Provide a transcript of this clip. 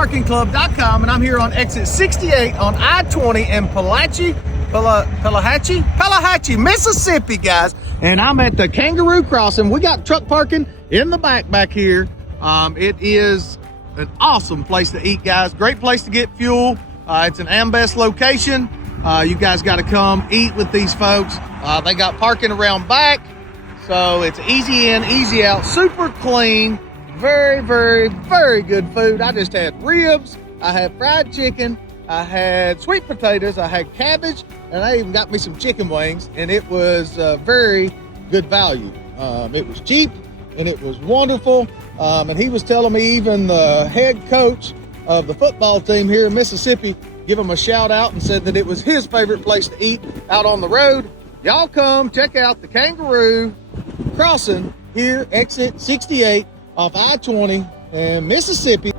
truckparkingclub.com, and I'm here on exit 68 on I-20 in Pelahatchie, Mississippi, guys. And I'm at the Kangaroo Crossing. We got truck parking in the back here. It is an awesome place to eat, guys. Great place to get fuel. It's an Ambest location. You guys got to come eat with these folks. They got parking around back, so it's easy in, easy out, super clean. Very, very, very good food. I just had ribs, I had fried chicken, I had sweet potatoes, I had cabbage, and I even got me some chicken wings, and it was very good value. It was cheap, and it was wonderful. And he was telling me even the head coach of the football team here in Mississippi give him a shout out and said that it was his favorite place to eat out on the road. Y'all come check out the Kangaroo Crossing here, exit 68 off I-20 in Mississippi.